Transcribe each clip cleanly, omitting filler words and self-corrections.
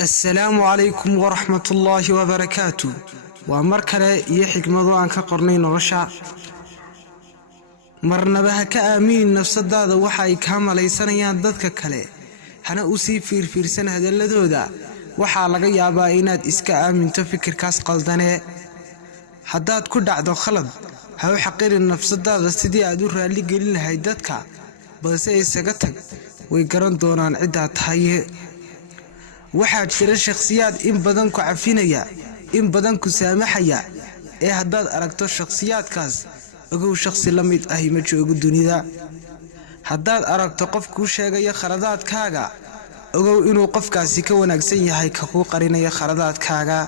السلام عليكم ورحمة الله وبركاته ومركلة يحكمدو أن كقرنين غشا مرنبها كآمين نفس الدادة وحاي كامل سنيان دادك كله هنا أسيب في سنة هذا اللذوذة وحا لغا يابا إناد إسكا آمين تفكر كاس قلداني حداد كو دعدو خلد هاو حقير النفس الدادة سيدي أدور رالي قلين هاي دادك بلسي إساقتك ويقران دونان عدة هاي waxaa jira shakhsiyaad in badan ku cafinaya in badan ku saamaxaya haddaad aragto shakhsiyaadkaas ogow shakhsi la mid ah ma joogo dunida haddaad aragto qof ku sheegaya khaladaadkaaga ogow inuu qofkaasi ka wanaagsan yahay ka ku qarinaya khaladaadkaaga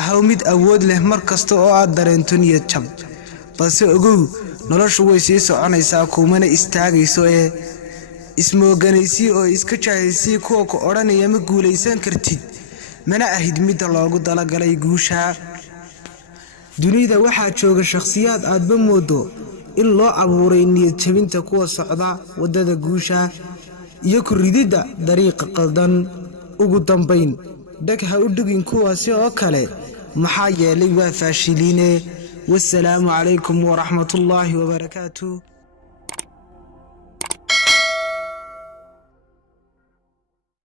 ahaw mid awood leh markasta oo aad dareento niyad jab balse ogow noloshu way sii soconaysaa kumana istaagayso ismooganaysi oo iska jahaysi kuwa ku oranaya ma guuleysan kartid mana ahid mid loogu dalagalay guusha dunida waxaa jooga shakhsiyaad aad ba moodo in loo abuuray niyad jabinta kuwa socda wadada guusha iyo ku ridida dariiqa qaldan ugu dambeyn dhagha u dhigin kuwaasi oo kale maxaa yeelay waa faashiliine wassalaamu calaykum waraxmatullaahi wabarakaatuh